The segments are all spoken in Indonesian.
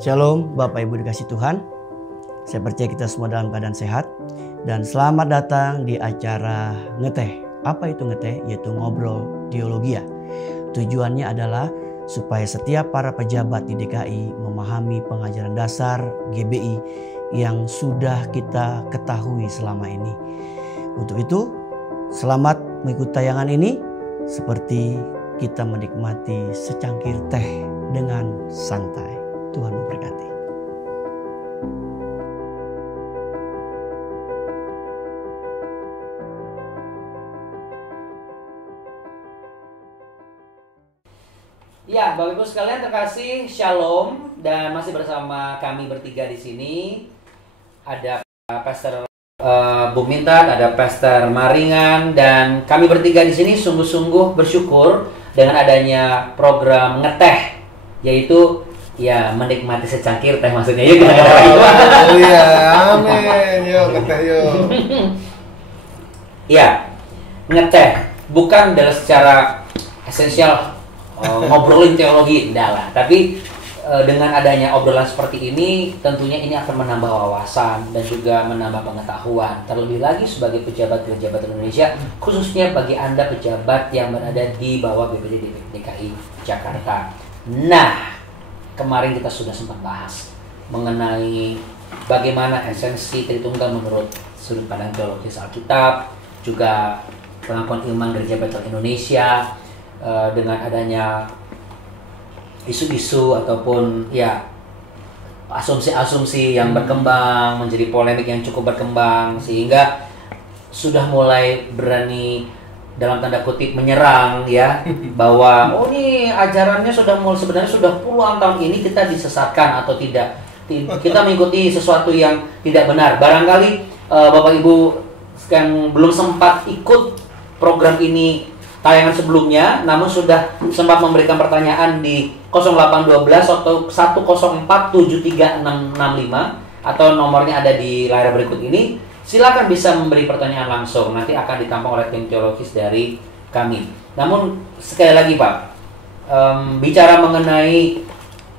Shalom Bapak Ibu dikasih Tuhan. Saya percaya kita semua dalam keadaan sehat. Dan selamat datang di acara Ngeteh. Apa itu Ngeteh? Yaitu ngobrol teologia. Tujuannya adalah supaya setiap para pejabat di DKI memahami pengajaran dasar GBI yang sudah kita ketahui selama ini. Untuk itu, selamat mengikuti tayangan ini seperti kita menikmati secangkir teh dengan santai. Tuhan memberkati. Ya, Bapak Ibu sekalian terkasih, Shalom, dan masih bersama kami bertiga di sini. Ada Pastor Bung Mintat, ada Pastor Maringan, dan kami bertiga di sini sungguh-sungguh bersyukur dengan adanya program Ngeteh, yaitu ya menikmati secangkir teh maksudnya. Yuk kita ngeteh lagi. Oh iya, amin. Yuk ngeteh yuk. Ya, ngeteh bukan dalam secara esensial ngobrolin teologi, enggak lah. Tapi dengan adanya obrolan seperti ini, tentunya ini akan menambah wawasan dan juga menambah pengetahuan. Terlebih lagi sebagai pejabat Gereja Bethel Indonesia, khususnya bagi Anda pejabat yang berada di bawah BPD DKI Jakarta. Nah, kemarin kita sudah sempat bahas mengenai bagaimana esensi Tritunggal menurut sudut pandang teologis Alkitab, juga pengakuan iman Gereja Bethel Indonesia dengan adanya isu-isu ataupun ya asumsi-asumsi yang berkembang menjadi polemik yang cukup berkembang, sehingga sudah mulai berani dalam tanda kutip menyerang ya bahwa oh ini ajarannya sebenarnya sudah puluhan tahun ini kita disesatkan atau tidak, kita mengikuti sesuatu yang tidak benar. Barangkali Bapak Ibu yang belum sempat ikut program ini tayangan sebelumnya, namun sudah sempat memberikan pertanyaan di 0812 atau 1047365 atau nomornya ada di layar berikut ini. Silakan bisa memberi pertanyaan langsung, nanti akan ditampung oleh tim teologis dari kami. Namun sekali lagi Pak, bicara mengenai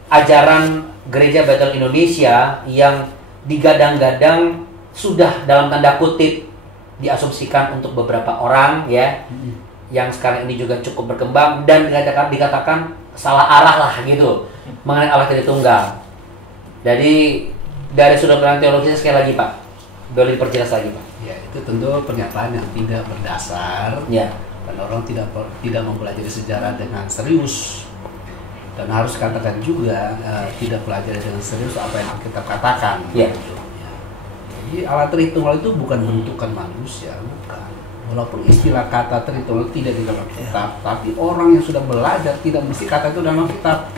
ajaran Gereja Bethel Indonesia yang digadang-gadang sudah dalam tanda kutip diasumsikan untuk beberapa orang ya, yang sekarang ini juga cukup berkembang dan dikatakan salah arah lah gitu mengenai Allah Tritunggal. Jadi dari sudut pandang teologisnya sekali lagi Pak, boleh diperjelas lagi Pak? Ya, itu tentu pernyataan yang tidak berdasar ya. Dan orang tidak mempelajari sejarah dengan serius, dan harus katakan juga tidak pelajari dengan serius apa yang kita katakan ya. Jadi Allah Tritunggal itu bukan bentukan manusia, bukan. Walaupun istilah kata Tritunggal tidak di dalam kitab, tapi orang yang sudah belajar tidak mesti kata itu dalam kitab.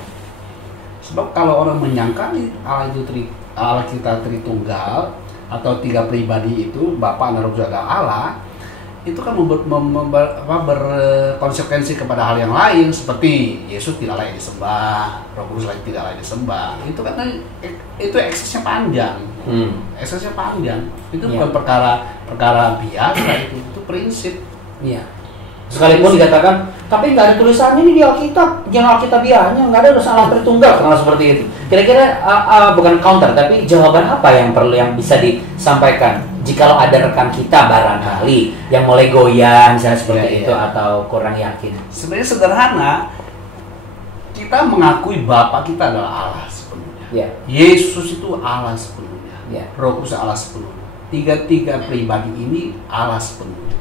Sebab kalau orang menyangkali Allah kita Tritunggal atau tiga pribadi itu, Bapa, Anak, Roh Kudus adalah Allah, itu kan berkonsekuensi kepada hal yang lain, seperti Yesus tidak layak disembah, Roh Kudus tidak layak disembah. Itu kan itu eksesnya panjang. Eksesnya panjang. Itu bukan perkara biasa, itu prinsip. Iya. Sekalipun dikatakan, tapi nggak ada tulisannya ini di Alkitab, jangan Alkitabiahnya, nggak ada tulisan Allah Tritunggal, karena seperti itu. Kira-kira bukan counter, tapi jawaban apa yang bisa disampaikan? Jikalau ada rekan kita barangkali yang mulai goyah, misalnya seperti itu, atau kurang yakin. Sebenarnya sederhana, kita mengakui Bapa kita adalah Allah sepenuhnya. Yesus itu Allah sepenuhnya. Roh Kudus Allah sepenuhnya. Tiga pribadi ini Allah sepenuhnya.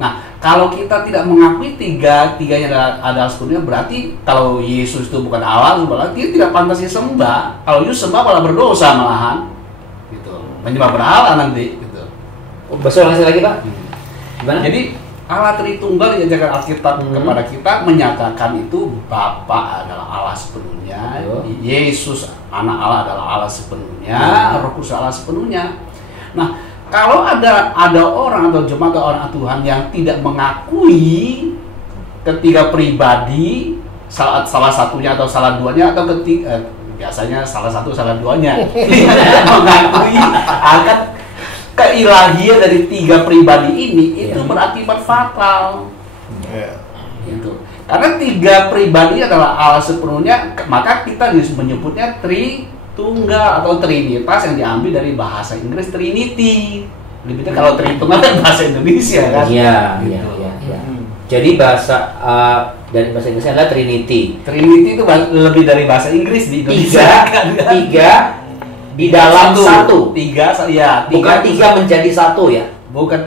Nah, kalau kita tidak mengakui tiga-tiganya adalah sepenuhnya, berarti kalau Yesus itu bukan Allah, berarti dia tidak pantas disembah. Kalau Yesus sembah malah berdosa malahan, gitu. Menyembah berhala nanti, gitu. Besok lagi Pak. Gimana? Jadi Allah Tritunggal yang diajarkan Alkitab kepada kita menyatakan itu Bapa adalah Allah sepenuhnya, Yesus Anak Allah adalah Allah sepenuhnya, Roh Kudus Allah sepenuhnya. Nah, kalau ada orang atau jemaat atau orang Tuhan yang tidak mengakui ketiga pribadi, salah satunya atau salah duanya, atau biasanya salah satu salah duanya, tidak mengakui akan keilahian dari tiga pribadi ini, itu berakibat fatal. Gitu. Karena 3 pribadi adalah Allah sepenuhnya, maka kita menyebutnya Tritunggal atau Trinitas yang diambil dari bahasa Inggris Trinity. Lebih kalau Tritunggal kan bahasa Indonesia kan. Iya, gitu. iya. Jadi bahasa dari bahasa Inggrisnya adalah Trinity. Trinity itu lebih dari bahasa Inggris di Indonesia. Tiga di dalam satu. Bukan 3 menjadi 1 ya. Bukan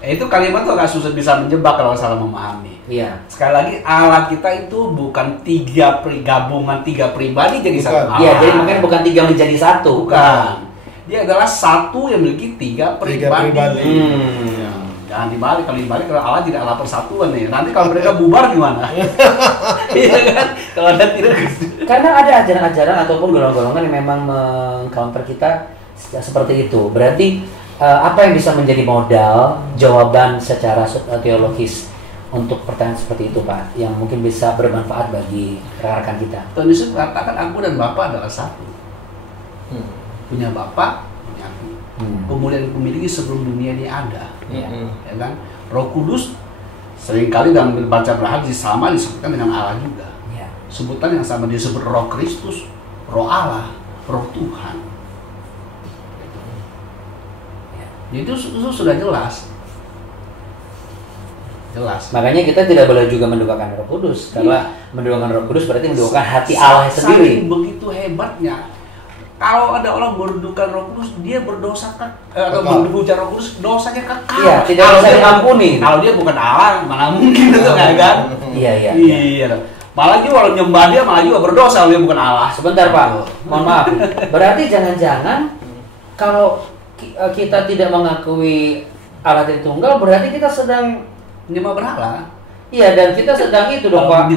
itu kalimat tuh agak susah bisa menjebak kalau salah memahami. Iya. Sekali lagi Allah kita itu bukan gabungan 3 pribadi jadi satu. Iya, jadi makanya bukan 3 menjadi 1. Bukan. Dia adalah satu yang memiliki 3 pribadi. Jangan dibalik, kalau Allah tidak Allah persatuan nih. Nanti kalau mereka bubar gimana? Iya kan? Kalau ada tidak. Karena ada ajaran-ajaran ataupun golongan-golongan yang memang meng-counter kita seperti itu. Berarti apa yang bisa menjadi modal jawaban secara teologis untuk pertanyaan seperti itu, Pak, yang mungkin bisa bermanfaat bagi rekan-rekan kita? Tuhan Yesus katakan aku dan Bapa adalah satu. Punya Bapa, punya aku. Kemudian memiliki sebelum dunia ini ada. Ya kan? Roh Kudus seringkali dalam baca berhati sama disebutkan dengan Allah juga. Ya. Sebutan yang sama disebut Roh Kristus, Roh Allah, Roh Tuhan. Itu sudah jelas. Makanya kita tidak boleh juga menduakan Roh Kudus, karena menduakan Roh Kudus berarti menduakan hati Allah sendiri. Begitu hebatnya. Kalau ada orang berduka Roh Kudus, dia berdosa atau berbicara Roh Kudus, dosanya kekal. Iya, tidak bisa diampuni. Kalau dia bukan Allah, mana mungkin itu kan? Iya. Malah juga kalau nyembah dia malah juga berdosa kalau dia bukan Allah. Sebentar Pak, mohon maaf. Berarti jangan-jangan kalau kita tidak mengakui Allah Tritunggal, berarti kita sedang menyembah berhala. Iya, dan kita sedang itu dong Pak.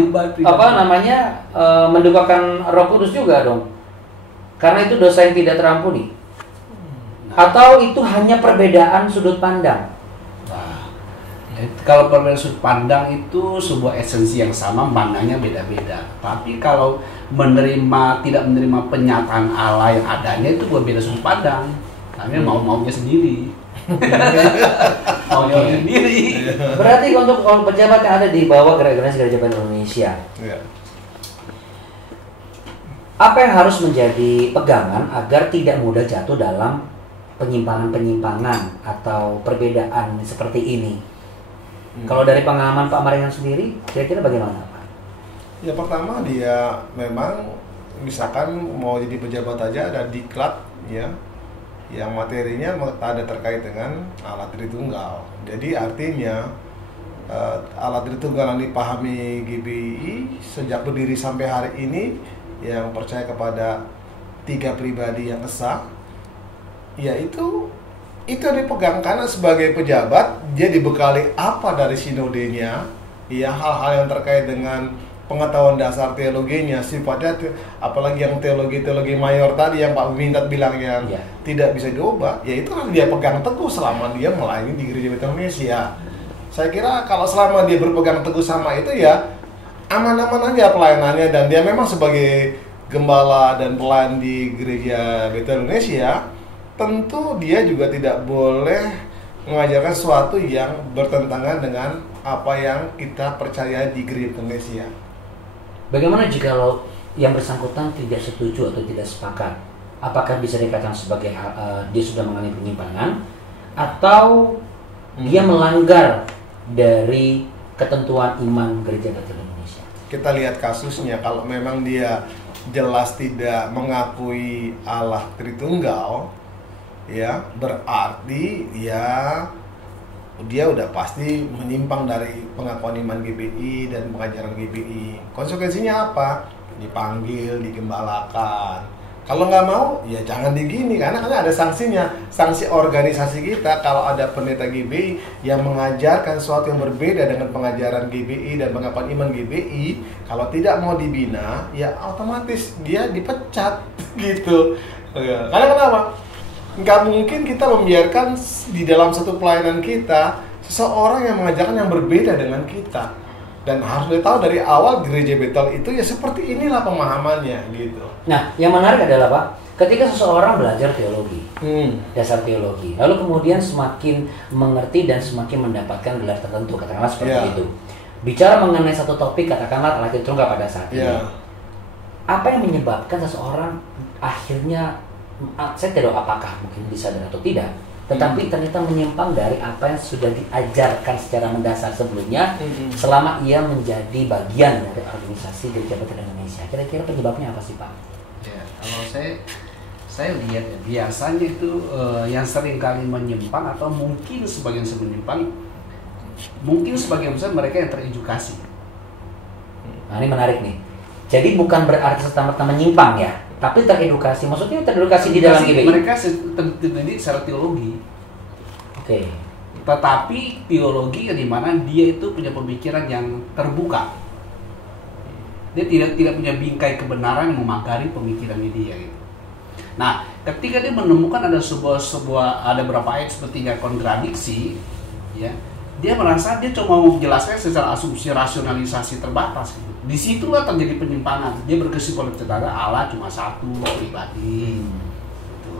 Mendukakan Roh Kudus juga dong. Karena itu dosa yang tidak terampuni. Atau itu hanya perbedaan sudut pandang. Nah, kalau perbedaan sudut pandang itu sebuah esensi yang sama, maknanya beda-beda. Tapi kalau tidak menerima penyataan Allah yang adanya itu berbeda sudut pandang. Namanya mau-maunya sendiri. Maunya sendiri. Berarti untuk pejabat yang ada di bawah Gereja Indonesia, apa yang harus menjadi pegangan agar tidak mudah jatuh dalam penyimpangan-penyimpangan atau perbedaan seperti ini? Kalau dari pengalaman Pak Maringan sendiri, kira-kira bagaimana Pak? Ya pertama dia memang misalkan mau jadi pejabat aja ada diklat ya, yang materinya ada terkait dengan Allah Tritunggal. Jadi artinya Allah Tritunggal yang dipahami GBI sejak berdiri sampai hari ini, yang percaya kepada 3 pribadi yang esa, ya itu yang dipegang. Karena sebagai pejabat dia dibekali apa dari sinodenya, ya hal-hal yang terkait dengan pengetahuan dasar teologinya, sifatnya apalagi yang teologi mayor tadi yang Pak Mintat bilang yang tidak bisa diubah, ya itu harus dia pegang teguh selama dia melayani di Gereja Bethel Indonesia. Saya kira kalau selama dia berpegang teguh sama itu ya aman-aman aja pelayanannya, dan dia memang sebagai gembala dan pelayan di Gereja Bethel Indonesia, tentu dia juga tidak boleh mengajarkan sesuatu yang bertentangan dengan apa yang kita percaya di Gereja Bethel Indonesia. Bagaimana jika yang bersangkutan tidak setuju atau tidak sepakat? Apakah bisa dikatakan sebagai dia sudah mengalami penyimpangan atau dia melanggar dari ketentuan iman Gereja Bethel Indonesia? Kita lihat kasusnya, kalau memang dia jelas tidak mengakui Allah Tritunggal, ya berarti ya dia udah pasti menyimpang dari pengakuan iman GBI dan pengajaran GBI. Konsekuensinya apa? Dipanggil, digembalakan. Kalau nggak mau, ya jangan digini, karena ada sanksinya. Sanksi organisasi kita kalau ada pendeta GBI yang mengajarkan sesuatu yang berbeda dengan pengajaran GBI dan pengakuan iman GBI, kalau tidak mau dibina, ya otomatis dia dipecat gitu. Karena kenapa? Nggak mungkin kita membiarkan di dalam satu pelayanan kita seseorang yang mengajarkan yang berbeda dengan kita. Dan harus ditahu dari awal Gereja Bethel itu ya seperti inilah pemahamannya gitu. Nah, yang menarik adalah Pak, ketika seseorang belajar teologi, dasar teologi, lalu kemudian semakin mengerti dan semakin mendapatkan gelar tertentu, katakanlah seperti itu. bicara mengenai satu topik, katakanlah Allah Tritunggal pada saat ini. Apa yang menyebabkan seseorang akhirnya, saya tidak tahu apakah mungkin disadar atau tidak, tetapi ternyata menyimpang dari apa yang sudah diajarkan secara mendasar sebelumnya selama ia menjadi bagian dari organisasi Gereja Bethel Indonesia. Kira-kira penyebabnya apa sih Pak? Ya, kalau saya lihat ya, biasanya itu yang sering kali menyimpang atau mungkin sebagian menyimpang, mungkin sebagian besar mereka yang teredukasi. Nah, ini menarik nih. Jadi bukan berarti serta-merta menyimpang ya, tapi teredukasi. Maksudnya teredukasi di dalam GBI. Mereka terdidik secara teologi. Oke. Tetapi teologi yang dimana dia itu punya pemikiran yang terbuka. Dia tidak punya bingkai kebenaran yang memagari pemikirannya dia gitu. Nah, ketika dia menemukan ada ada beberapa ayat sepertinya kontradiksi, ya, dia merasa dia cuma mau menjelaskan secara asumsi rasionalisasi terbatas gitu. Disitulah terjadi penyimpangan. Dia berkesimpulan ternyata Allah cuma satu pribadi. Gitu.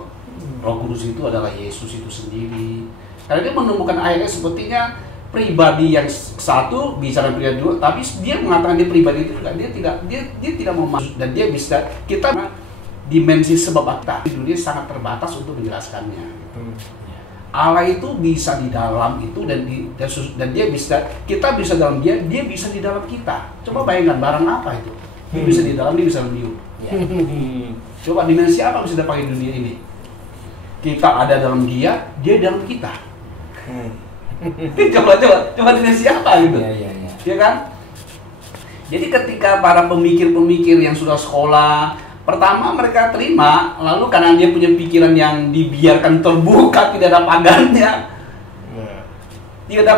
Roh Kudus itu adalah Yesus itu sendiri. Karena dia menemukan ayatnya sepertinya pribadi yang satu bicara pribadi dua, tapi dia mengatakan dia pribadi itu juga dia tidak mau masuk, dan dia bisa kita dimensi sebab akta di dunia sangat terbatas untuk menjelaskannya. Allah itu bisa di dalam itu dan dia bisa, kita bisa dalam dia bisa di dalam kita. Coba bayangkan barang apa itu? Dia bisa di dalam, dia bisa dalam dia. Coba dimensi apa bisa dipakai di dunia ini? Kita ada dalam dia dalam kita. Coba dimensi apa gitu? Ya kan? Jadi ketika para pemikir-pemikir yang sudah sekolah, pertama mereka terima, lalu karena dia punya pikiran yang dibiarkan terbuka, tidak ada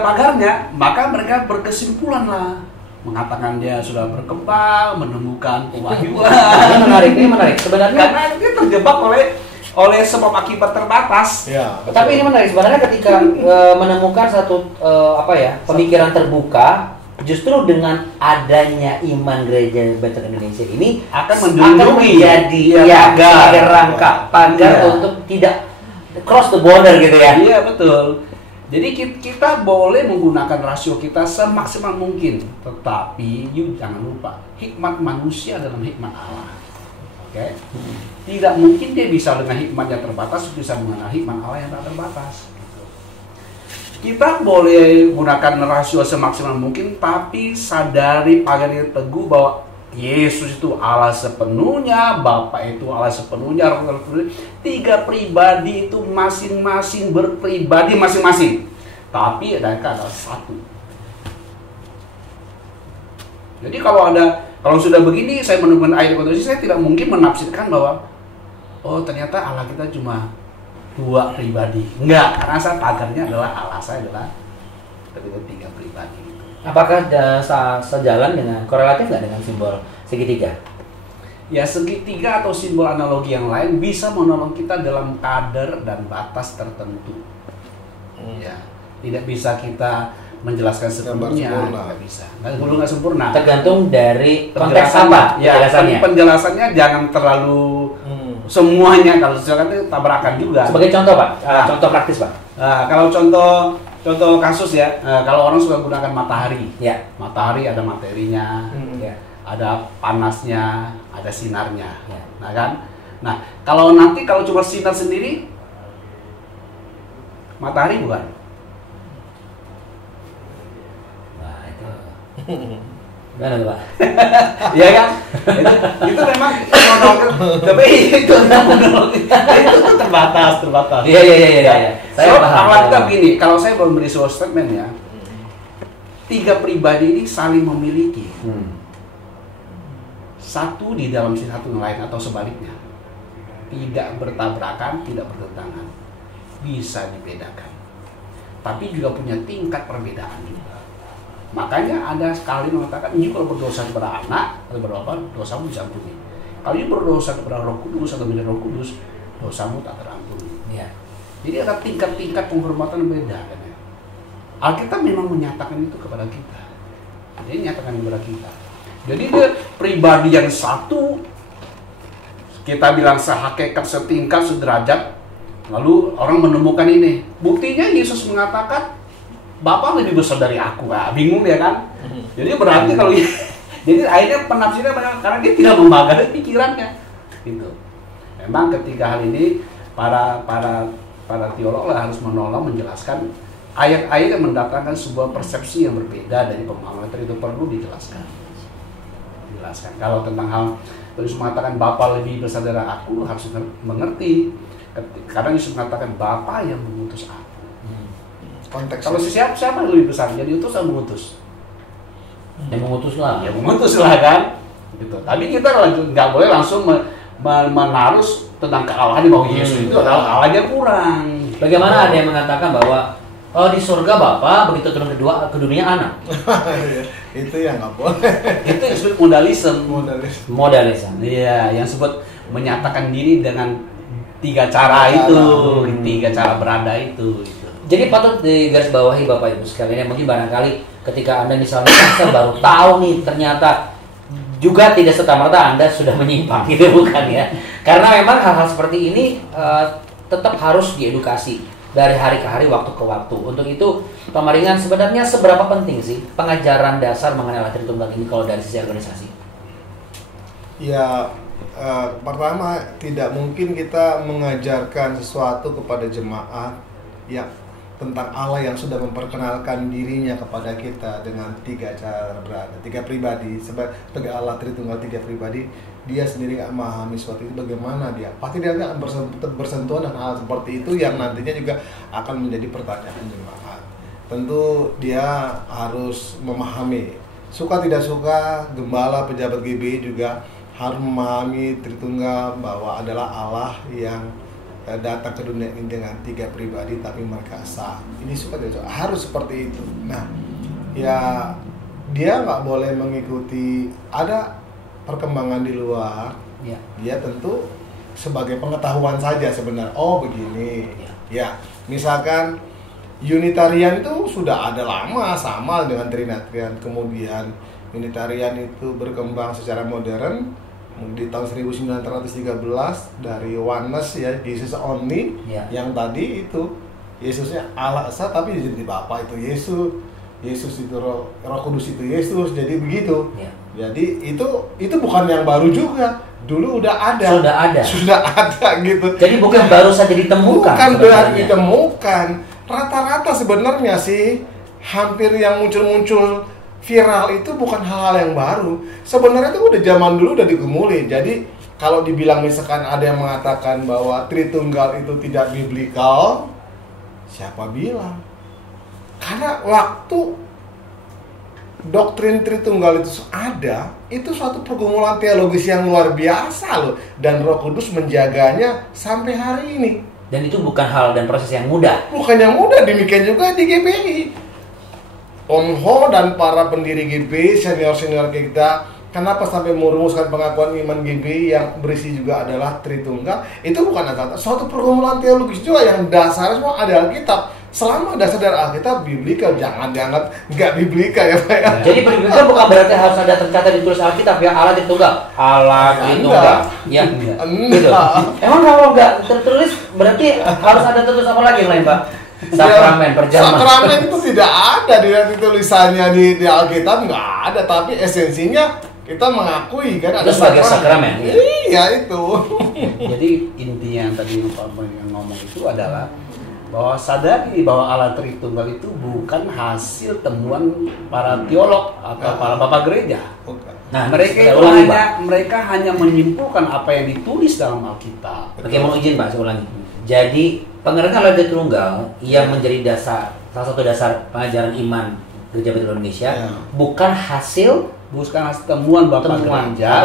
pagarnya, maka mereka berkesimpulan lah, mengatakan dia sudah berkembang, menemukan kewahyuan. Ini menarik. Sebenarnya karena dia terjebak oleh sebab akibat terbatas. Ya, tapi ini menarik sebenarnya ketika menemukan satu pemikiran terbuka. Justru dengan adanya iman Gereja Bethel Indonesia ini akan menjadi pagar untuk tidak cross the border gitu ya. Iya betul. Jadi kita boleh menggunakan rasio kita semaksimal mungkin, tetapi jangan lupa hikmat manusia dalam hikmat Allah. Oke? Tidak mungkin dia bisa dengan hikmatnya terbatas bisa mengenal hikmat Allah yang tak terbatas. Kita boleh gunakan rasio semaksimal mungkin, tapi sadari pagari teguh bahwa Yesus itu Allah sepenuhnya, Bapa itu Allah sepenuhnya, Roh Kudus. Tiga pribadi itu masing-masing berpribadi masing-masing, tapi mereka adalah satu. Jadi kalau sudah begini, saya menemukan ayat kontradiksi, saya tidak mungkin menafsirkan bahwa oh ternyata Allah kita cuma dua pribadi. Enggak, karena saya pagarnya adalah Allah saya adalah tiga pribadi. Apakah sejalan dengan korelatif nggak dengan simbol segitiga? Ya, segitiga atau simbol analogi yang lain bisa menolong kita dalam kadar dan batas tertentu. Ya, tidak bisa kita menjelaskan sepenuhnya, tidak bisa. Nggak sempurna. Tergantung dari konteks apa penjelasannya. Penjelasannya jangan terlalu semuanya, kalau misalkan itu tabrakan juga. Sebagai contoh Pak, contoh praktis Pak. Kalau contoh kasus ya, kalau orang suka gunakan matahari, ya. Matahari ada materinya, ada panasnya, ada sinarnya, ya. Nah kan, nah kalau cuma sinar sendiri, matahari bukan? Wah itu. Gimana tuh Pak? Iya kan? Itu memang tapi itu terbatas. Iya. Saya paham. Kita begini, kalau saya memberi sebuah statement ya, tiga pribadi ini saling memiliki. Satu di dalam satu yang lain atau sebaliknya. Tidak bertabrakan, tidak bertentangan. Bisa dibedakan. Tapi juga punya tingkat perbedaan juga. Makanya ada sekali mengatakan, ini kalau berdosa kepada anak atau berapa, dosamu diampuni. Kalau ini berdosa kepada Roh Kudus atau menjadi Roh Kudus, dosamu tak terampuni. Ya. Jadi ada tingkat-tingkat penghormatan yang beda kan ya. Alkitab memang menyatakan itu kepada kita. Dia menyatakan kepada kita. Jadi dia pribadi yang satu, kita bilang sehakikat, setingkat, sederajat. Lalu orang menemukan ini. Buktinya Yesus mengatakan, Bapa lebih besar dari aku, bingung dia kan. Jadi berarti kalau jadi akhirnya penafsirannya banyak karena dia tidak memakai pikirannya, gitu. Memang ketiga hal ini para teolog lah harus menolong menjelaskan ayat-ayat yang mendatangkan sebuah persepsi yang berbeda dari pemahaman itu perlu dijelaskan. Kalau tentang hal Yesus mengatakan Bapa lebih besar dari aku, harus mengerti. Kadang Yesus mengatakan Bapa yang mengutus aku. Konteks. Kalau siapa yang lebih besar, jadi utus atau mengutus? Yang mengutus lah. Ya mengutus lah kan. Gitu. Tapi kita nggak boleh langsung menaruh tentang kealahan bahwa Yesus itu adalah Allahnya kurang. Bagaimana ada yang mengatakan bahwa di surga Bapa, begitu turun ke dunia anak. Itu yang nggak boleh. Itu disebut modalisme. Modalisme. Iya, yang sebut menyatakan diri dengan tiga cara itu, tiga cara berada itu. Jadi patut digarisbawahi Bapak Ibu sekalian, mungkin barangkali ketika Anda misalnya baru tahu nih ternyata juga tidak serta-merta Anda sudah menyimpang, gitu bukan ya? Karena memang hal-hal seperti ini tetap harus diedukasi dari hari ke hari, waktu ke waktu. Untuk itu, Pak Maringan, sebenarnya seberapa penting sih pengajaran dasar mengenai Allah Tritunggal ini kalau dari sisi organisasi? Ya, pertama tidak mungkin kita mengajarkan sesuatu kepada jemaat yang tentang Allah yang sudah memperkenalkan dirinya kepada kita dengan tiga cara berada, tiga pribadi, sebagai Allah Tritunggal tiga pribadi. Dia sendiri nggak memahami sesuatu itu, bagaimana dia? Pasti dia akan bersentuhan dengan hal seperti itu yang nantinya juga akan menjadi pertanyaan jemaat. Tentu dia harus memahami, suka tidak suka, gembala pejabat GB juga harus memahami Tritunggal bahwa adalah Allah yang datang ke dunia ini dengan tiga pribadi tapi mereka esa. Ini suka tidak suka, harus seperti itu. Nah, ya dia nggak boleh mengikuti ada perkembangan di luar. Ya. Dia tentu sebagai pengetahuan saja sebenarnya. Oh begini. Ya, misalkan Unitarian itu sudah ada lama sama dengan Trinitarian. Kemudian Unitarian itu berkembang secara modern di tahun 1913 dari Oneness ya, Jesus Only ya. Yang tadi itu Yesusnya Allah Esa tapi jadi Bapa itu Yesus itu Roh Kudus itu Yesus, jadi begitu ya. Jadi itu bukan yang baru juga, dulu udah ada gitu. Jadi bukan baru saja ditemukan, bukan baru ditemukan, rata-rata sebenarnya sih hampir yang muncul viral itu bukan hal-hal yang baru. Sebenarnya itu udah zaman dulu udah digumuli. Jadi kalau dibilang misalkan ada yang mengatakan bahwa Tritunggal itu tidak biblikal, siapa bilang? Karena waktu doktrin Tritunggal itu ada, itu suatu pergumulan teologis yang luar biasa loh, dan Roh Kudus menjaganya sampai hari ini. Dan itu bukan hal dan proses yang mudah. Bukan yang mudah, demikian juga di GPI. Om Ho dan para pendiri GBI, senior-senior kita, kenapa sampai merumuskan pengakuan iman GBI yang berisi juga adalah Tritunggal? Itu bukan kata suatu pergumulan teologis juga yang dasarnya semua ada Alkitab. Selama dasar dari Alkitab biblikal, jangan dianggap nggak biblikal ya Pak ya. Jadi biblikal bukan berarti harus ada tercatat ditulis Alkitab ya Allah Tritunggal. Allah Tritunggal. Ya. Gitu. Emang kalau nggak tertulis berarti harus ada tertulis apa lagi yang lain Pak? Sakramen perjamuan. Sakramen itu tidak ada di tulisannya di Alkitab, nggak ada, tapi esensinya kita mengakui kan ada sebagai sakramen. Ya? Iya itu. Jadi intinya yang tadi Pak ngomong itu adalah bahwa sadari bahwa Allah Tritunggal itu bukan hasil temuan para teolog atau para bapak gereja. Nah, mereka hanya menyimpulkan apa yang ditulis dalam Alkitab. Oke, mau izin Pak, saya ulangi. Jadi pengertian Allah Tritunggal yang menjadi salah satu dasar pengajaran iman Gereja Betel Indonesia bukan hasil temuan bapak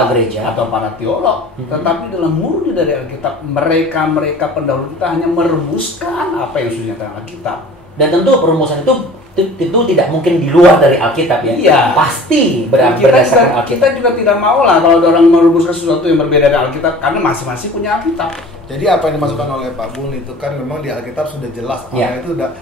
gereja atau para teolog, tetapi dalam murni dari Alkitab. Mereka pendahulu kita hanya merumuskan apa yang sudah dinyatakan Alkitab. Dan tentu perumusan itu tidak mungkin di luar dari Alkitab ya. Iya. Pasti berdasarkan Alkitab. Kita juga tidak mau lah kalau orang merumuskan sesuatu yang berbeda dari Alkitab, karena masing-masing punya Alkitab. Jadi apa yang dimasukkan oleh Pak Bun itu kan memang di Alkitab sudah jelas. Allah itu udah,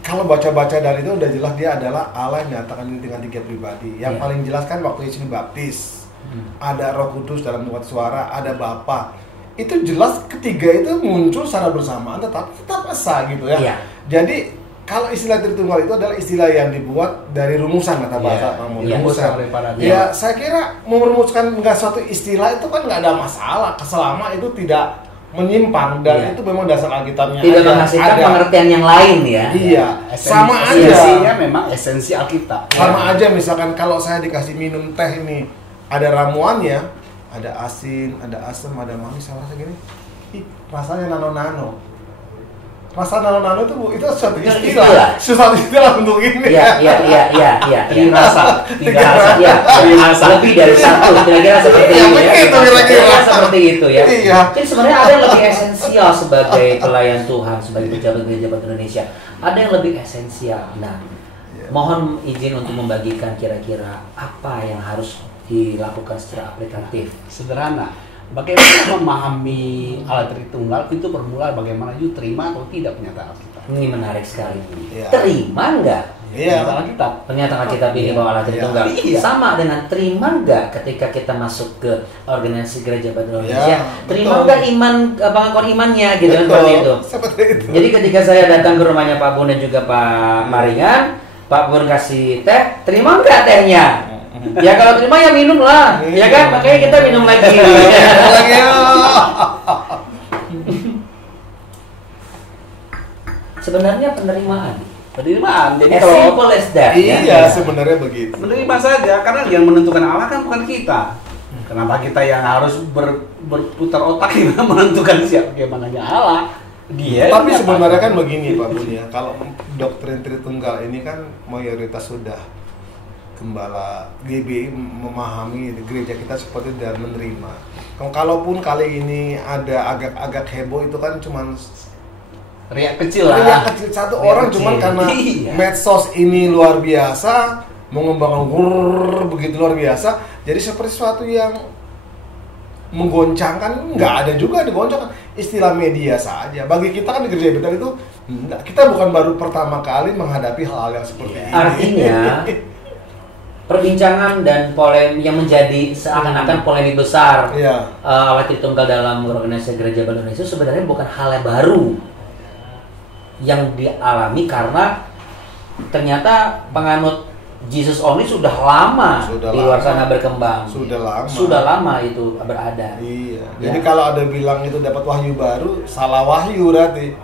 kalau baca-baca dari itu udah jelas dia adalah Allah yang menyatakan ini dengan tiga pribadi. Yang paling jelas kan waktu Yesus dibaptis, ada Roh Kudus dalam bentuk suara, ada Bapa. Itu jelas ketiga itu muncul secara bersamaan tetapi tetap esa gitu ya. Jadi kalau istilah Tritunggal itu adalah istilah yang dibuat dari rumusan kata bahasa Pak Mun. Rumusan. Ya, saya kira merumuskan nggak suatu istilah itu kan nggak ada masalah, selama itu tidak menyimpang dan itu memang dasar Alkitabnya. Tidak menghasilkan pengertian yang lain ya. Iya, sama aja. Esensinya memang esensi Alkitab. Sama aja misalkan kalau saya dikasih minum teh ini ada ramuannya, ada asin, ada asam, ada manis, sama rasa gini. Ih, rasanya nano-nano. Rasa nano-nano itu suatu istilah. Suatu istilah untuk ini. Iya. Tiga rasa. Ya, lebih dari satu. Kira-kira seperti itu ya. Kira-kira seperti itu ya. Iya. Jadi sebenarnya ada yang lebih esensial sebagai pelayan Tuhan, sebagai pejabat gereja Batu Indonesia. Ada yang lebih esensial. Nah, mohon izin untuk membagikan kira-kira apa yang harus dilakukan secara aplikatif. Sederhana. Bagaimana memahami alat Tritunggal itu bermula bagaimana you terima atau tidak pernyataan Alkitab. Ini menarik sekali. Ya. Terima enggak? Iya. Pernyataan Alkitab ini bahwa alat Tritunggal. Iya. Sama dengan terima enggak ketika kita masuk ke organisasi gereja Batu Indonesia. Ya, terima enggak pengakuan imannya gitu kan seperti itu. Jadi ketika saya datang ke rumahnya Pak Bun dan juga Pak Maringan, Pak Bun kasih teh, terima enggak tehnya? Ya kalau terima ya minum lah, ya kan? Makanya kita minum lagi. Sebenarnya penerimaan. Jadi kalau simple as that. Iya, sebenarnya begitu. menerima saja, karena yang menentukan Allah kan bukan kita. Kenapa kita yang harus berputar otak kita menentukan siapa bagaimananya Allah? Dia. Tapi sebenarnya kan begini Pak Bun ya, kalau doktrin Tritunggal ini kan mayoritas sudah gembala GBI memahami gereja kita seperti dan menerima. Kalaupun kali ini ada agak-agak heboh itu kan cuman riak kecil lah. Riak kecil satu orang kecil. Cuman karena medsos ini luar biasa, mengembangkan begitu luar biasa, jadi seperti sesuatu yang menggoncangkan, nggak ada juga digoncangkan. Istilah media saja. Bagi kita kan di gereja Betel itu, kita bukan baru pertama kali menghadapi hal-hal yang seperti ini. Artinya perbincangan dan polemik yang menjadi seakan-akan polemik besar alat Tritunggal dalam organisasi gereja Batu Indonesia sebenarnya bukan hal yang baru yang dialami, karena ternyata penganut Jesus only sudah lama di luar sana berkembang. Sudah lama itu berada. Iya. Jadi kalau ada bilang itu dapat wahyu baru, salah wahyu berarti.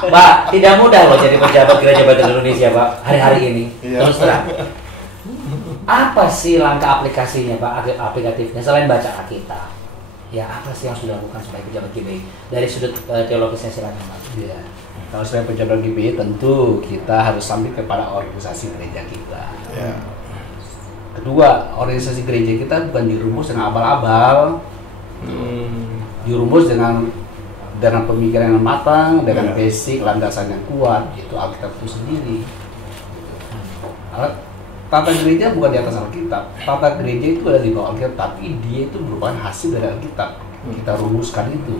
Pak, tidak mudah loh jadi pejabat gereja Batu Indonesia, Pak, hari-hari ini. Terus terang. Apa sih langkah aplikasinya, Pak, aplikatifnya selain baca Alkitab? Ya, apa sih yang harus dilakukan sebagai pejabat GBI? Dari sudut teologisnya silakan, Pak. Iya. Kalau sebagai pejabat GBI tentu kita harus sampai kepada organisasi gereja kita. Ya. Kedua, organisasi gereja kita bukan dirumus dengan abal-abal. Dirumus dengan pemikiran yang matang, dengan basic landasan yang kuat, itu Alkitab itu sendiri. Tata gereja bukan di atas Alkitab. Tata gereja itu ada di bawah Alkitab, tapi dia itu merupakan hasil dari Alkitab. Kita rumuskan itu.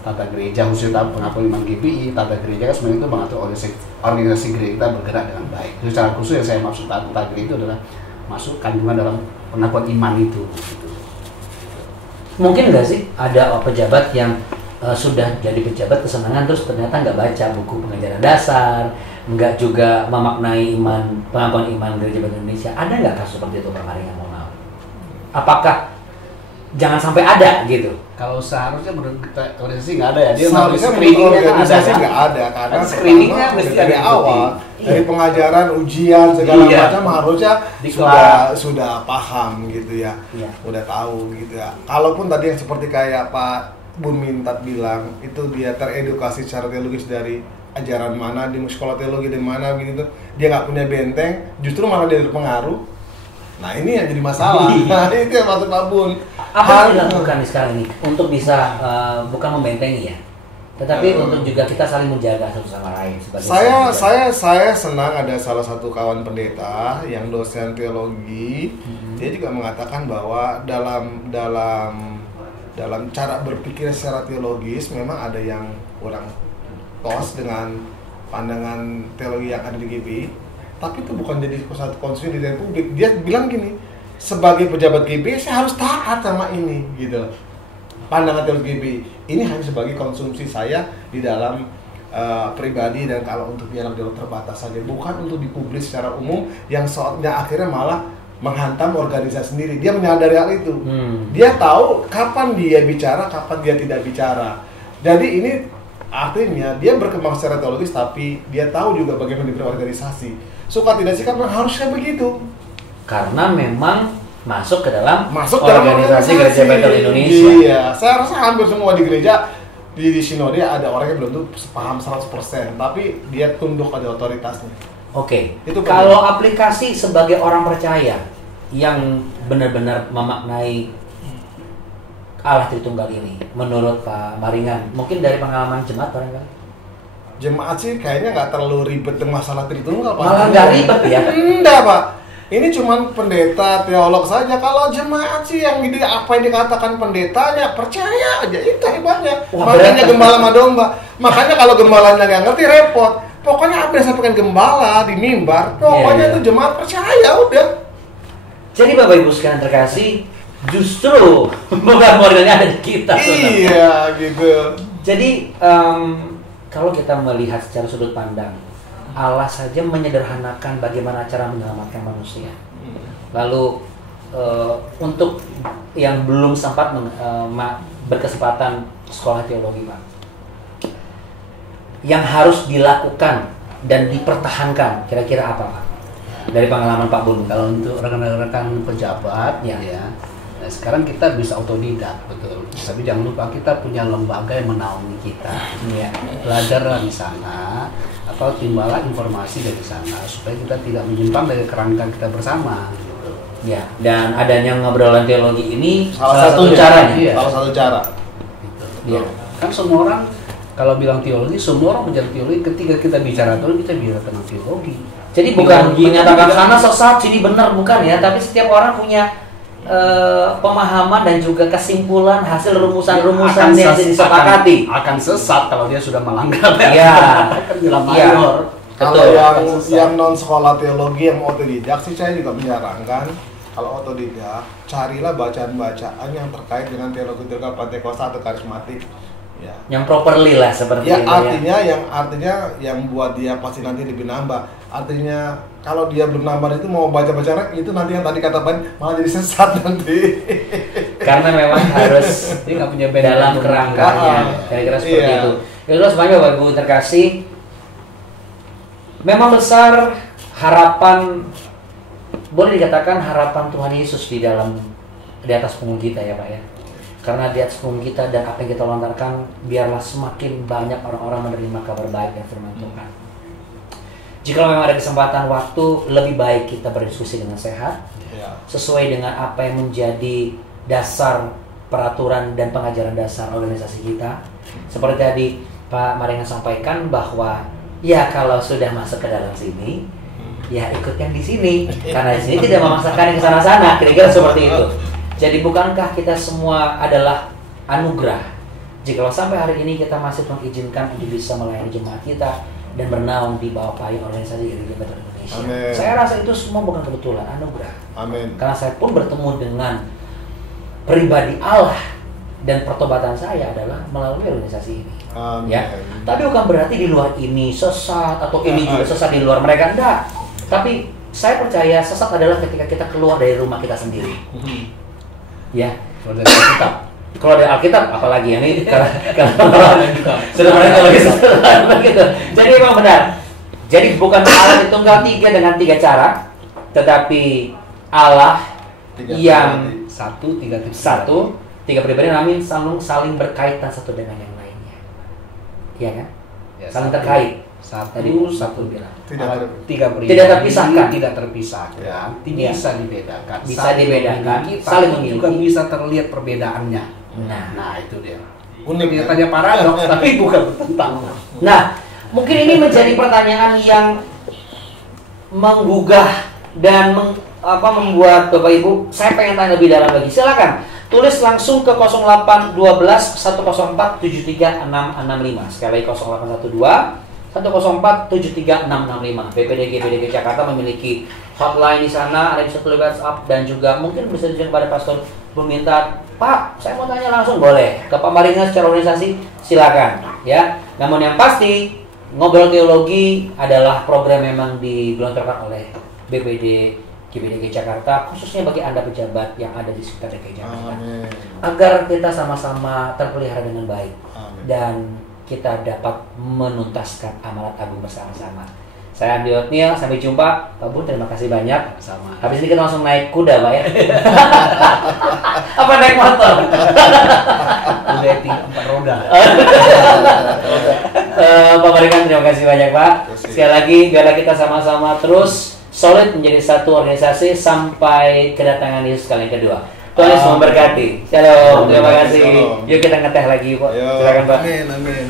Tata gereja khususnya pengakuan iman GBI, tata gereja kan sebenarnya itu mengatur organisasi gereja kita bergerak dengan baik. Secara khusus yang saya maksud tata gereja itu adalah masuk kandungan dalam pengakuan iman itu. Mungkin nggak sih ada pejabat yang sudah jadi pejabat kesenangan terus ternyata nggak baca buku pengajaran dasar, nggak juga memaknai pengakuan iman gereja Batu Indonesia? Ada nggak kasus seperti itu, Pak Maringan? Apakah jangan sampai ada gitu? Kalau seharusnya menurut kita organisasi nggak ada ya, dia seharusnya screeningnya kan ada, nggak ada karena screeningnya mesti dari ada awal dari pengajaran, ujian segala macam harusnya sudah paham gitu ya, udah tahu gitu ya. Kalaupun tadi yang seperti kayak Pak Bun Mintat bilang itu dia teredukasi secara teologis dari ajaran mana di sekolah teologi di mana gitu, dia nggak punya benteng, justru malah dia terpengaruh. Nah ini yang jadi masalah. Nah itu yang maksud Pak Bun. Apa yang dilakukan sekarang ini untuk bisa bukan membentengi ya, tetapi untuk juga kita saling menjaga satu sama lain. Saya senang ada salah satu kawan pendeta yang dosen teologi, dia juga mengatakan bahwa dalam cara berpikir secara teologis memang ada yang kurang tos dengan pandangan teologi yang ada di GBI. Tapi itu bukan jadi satu konsumsi dari publik. Dia bilang gini, sebagai pejabat GBI saya harus taat sama ini, gitu. pandangan teologi GBI ini hanya sebagai konsumsi saya di dalam pribadi, dan kalau untuk dialog-dialog terbatas saja, bukan untuk dipublis secara umum yang akhirnya malah menghantam organisasi sendiri. Dia menyadari hal itu. Dia tahu kapan dia bicara, kapan dia tidak bicara. Jadi ini artinya dia berkembang secara teologis, tapi dia tahu juga bagaimana berorganisasi. Suka tidak sikap harusnya begitu. Karena memang masuk ke dalam organisasi Gereja Betel Indonesia. Iya, saya rasa hampir semua di gereja di sinode ada orang yang belum tuh paham 100%, tapi dia tunduk pada otoritasnya. Oke. Kalau aplikasi sebagai orang percaya yang benar-benar memaknai Allah Tritunggal ini, menurut Pak Maringan, mungkin dari pengalaman jemaat barangkali? Jemaat sih kayaknya nggak terlalu ribet dengan masalah Tritunggal, Pak. Malah nggak ribet ya? Enggak, Pak. Ini cuma pendeta, teolog saja. Kalau jemaat sih yang apa yang dikatakan pendetanya, percaya aja, itu hebatnya. Makanya gembala sama domba. Makanya kalau gembalanya nggak ngerti, repot. Pokoknya apa yang disampaikan gembala di mimbar, pokoknya itu jemaat percaya, udah. Jadi Bapak Ibu sekalian terkasih, justru bukan modalnya ada di kita. Iya, gitu. Jadi kalau kita melihat secara sudut pandang, Allah saja menyederhanakan bagaimana cara menyelamatkan manusia. Lalu untuk yang belum sempat berkesempatan sekolah teologi, Pak, yang harus dilakukan dan dipertahankan kira-kira apa, Pak? Dari pengalaman Pak Bun. Kalau untuk rekan-rekan pejabat, ya. Nah, sekarang kita bisa otodidak, betul. Tapi jangan lupa kita punya lembaga yang menaungi kita. Ya. Belajar di sana atau timbalah informasi dari sana supaya kita tidak menyimpang dari kerangka kita bersama. Gitu. Ya. Dan adanya ngobrolan teologi ini salah satu caranya. Iya. Salah satu cara. Gitu. Ya. Kan semua orang kalau bilang teologi, semua orang menjadi teologi. Ketika kita bicara teologi, kita bicara tentang teologi. Jadi bukan menyatakan sana sesat, sini benar, bukan ya. Tapi setiap orang punya pemahaman dan juga kesimpulan hasil rumusan-rumusan yang disepakati. Akan sesat kalau dia sudah melanggar. Iya. Kalau yang non sekolah teologi yang otodidak sih, saya juga menyarankan kalau otodidak carilah bacaan-bacaan yang terkait dengan teologi Pentakosta atau karismatik. Ya. Yang properly lah seperti ya, itu artinya yang buat dia pasti nanti lebih nambah. Artinya kalau dia belum nambah itu mau baca-baca itu nanti yang tadi kata Pan malah jadi sesat nanti. Karena memang harus dia nggak punya beda dalam kerangkanya, kira-kira seperti itu. Itu semuanya Bapak Ibu terkasih. Memang besar harapan, boleh dikatakan harapan Tuhan Yesus di atas punggung kita ya Pak ya. Karena di atas punggung kita dan apa yang kita lontarkan, biarlah semakin banyak orang-orang menerima kabar baik dan firman Tuhan. Jika memang ada kesempatan waktu, lebih baik kita berdiskusi dengan sehat, sesuai dengan apa yang menjadi dasar peraturan dan pengajaran dasar organisasi kita. Seperti tadi Pak Maringan sampaikan bahwa ya kalau sudah masuk ke dalam sini, ya ikut yang di sini, karena di sini tidak memaksakan yang ke sana-sana, kira-kira seperti itu. Jadi bukankah kita semua adalah anugerah? Jikalau sampai hari ini kita masih mengizinkan untuk bisa melayani jemaat kita dan bernaung di bawah payung organisasi Gereja Betel Indonesia. Amen. Saya rasa itu semua bukan kebetulan, anugerah. Amin. Karena saya pun bertemu dengan pribadi Allah dan pertobatan saya adalah melalui organisasi ini. Amin. Ya. Tapi bukan berarti di luar ini sesat atau ini juga sesat di luar mereka, enggak. Tapi saya percaya sesat adalah ketika kita keluar dari rumah kita sendiri. Ya, kalau dari Alkitab. Kalau dari Alkitab, apalagi ini kalau sudah pernah teologi begitu. Jadi memang benar. Jadi bukan Allah Tritunggal tiga dengan tiga cara, tetapi Allah yang tiga pribadi namun saling berkaitan satu dengan yang lainnya. Iya kan? Ya, saling terkait. Satu bilang. Tidak terpisahkan. Tidak terpisahkan. Bisa dibedakan. Bisa dibedakan. Saling mengikuti. Juga bisa terlihat perbedaannya. Nah itu dia. Unik. Tanya paradoks, tapi bukan bertentangan. Nah, mungkin ini menjadi pertanyaan yang menggugah dan membuat Bapak Ibu, saya pengen tanya lebih dalam lagi. Silakan tulis langsung ke 0812 104 73 665. Sekali lagi 0812 104-73665. BPDG Jakarta memiliki hotline di sana, ada bisa tulis WhatsApp, dan juga mungkin bisa dijual pada pastor meminta, Pak, saya mau tanya langsung, boleh. Ke Pak Maringa secara organisasi, silakan. Ya. Namun yang pasti, Ngobrol Teologi adalah program memang digelontorkan oleh BPD GBDG Jakarta, khususnya bagi Anda pejabat yang ada di sekitar DKI Jakarta. Amin. Agar kita sama-sama terpelihara dengan baik. Amin. Dan kita dapat menuntaskan amanat agung bersama-sama. Saya Andi Otniel, sampai jumpa. Pak Bu, terima kasih banyak. Sama. Habis ini kita langsung naik kuda, Pak ya. Apa naik motor? Kuda 4 roda. Pak Marikan, terima kasih banyak, Pak. Sekali lagi, biarlah kita sama-sama terus solid menjadi satu organisasi sampai kedatangan Yesus kali yang kedua. Tuhan Yesus memberkati. Shalom, terima kasih. Yuk kita ngeteh lagi, Pak. Silakan, Pak. Amin, amin.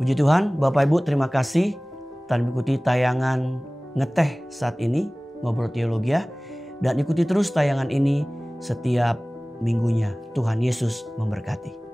Puji Tuhan, Bapak Ibu, terima kasih telah mengikuti tayangan ngeteh saat ini, Ngobrol Teologi, dan ikuti terus tayangan ini setiap minggunya. Tuhan Yesus memberkati.